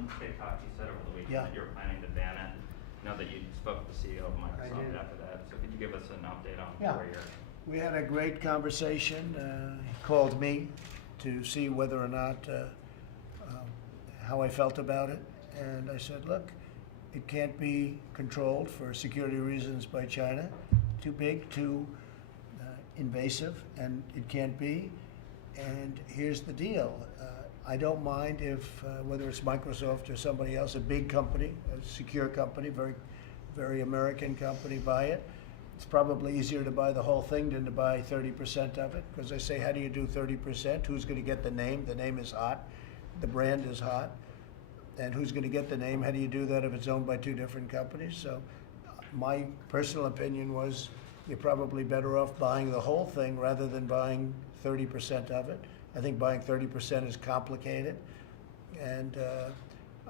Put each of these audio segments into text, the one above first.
on TikTok, you said over the weekend Yeah. that you were planning to ban it. I know that you spoke with the CEO of Microsoft did. after that, so could you give us an update on Yeah. where you're? We had a great conversation. He called me to see whether or not, how I felt about it. And I said, look, it can't be controlled for security reasons by China. Too big, too invasive, and it can't be. And here's the deal. I don't mind if, whether it's Microsoft or somebody else, a big company, a secure company, very, very American company, buy it. It's probably easier to buy the whole thing than to buy 30% of it, because they say, how do you do 30%? Who's going to get the name? The name is hot. The brand is hot. And who's going to get the name? How do you do that if it's owned by two different companies? So my personal opinion was you're probably better off buying the whole thing rather than buying 30% of it. I think buying 30% is complicated. And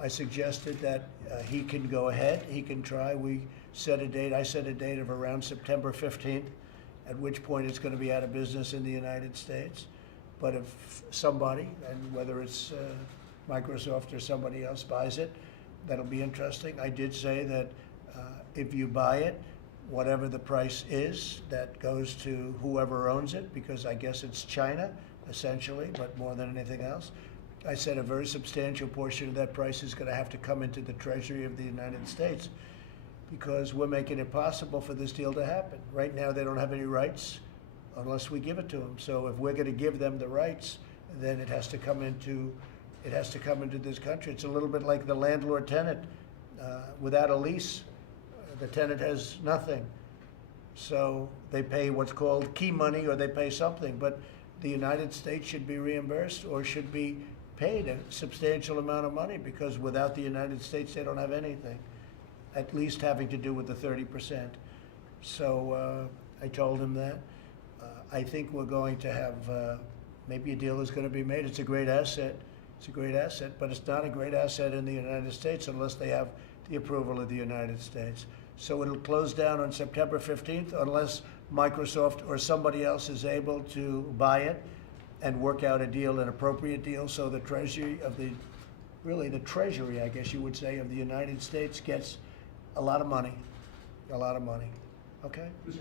I suggested that he can go ahead, he can try. We set a date, I set a date of around September 15th, at which point it's going to be out of business in the United States. But if somebody, and whether it's Microsoft or somebody else buys it, that'll be interesting. I did say that if you buy it, whatever the price is, that goes to whoever owns it, because I guess it's China, essentially, but more than anything else. I said a very substantial portion of that price is going to have to come into the Treasury of the United States, because we're making it possible for this deal to happen. Right now, they don't have any rights unless we give it to them. So if we're going to give them the rights, then it has to come into this country. It's a little bit like the landlord-tenant. Without a lease, the tenant has nothing. So they pay what's called key money, or they pay something. But the United States should be reimbursed or should be paid a substantial amount of money, because without the United States, they don't have anything, at least having to do with the 30%. So I told him that. I think we're going to have, maybe a deal is going to be made. It's a great asset. It's a great asset, but it's not a great asset in the United States unless they have the approval of the United States. So it'll close down on September 15th unless Microsoft or somebody else is able to buy it and work out a deal, an appropriate deal, so the Treasury of the, really the Treasury, I guess you would say, of the United States gets a lot of money, okay? Mr.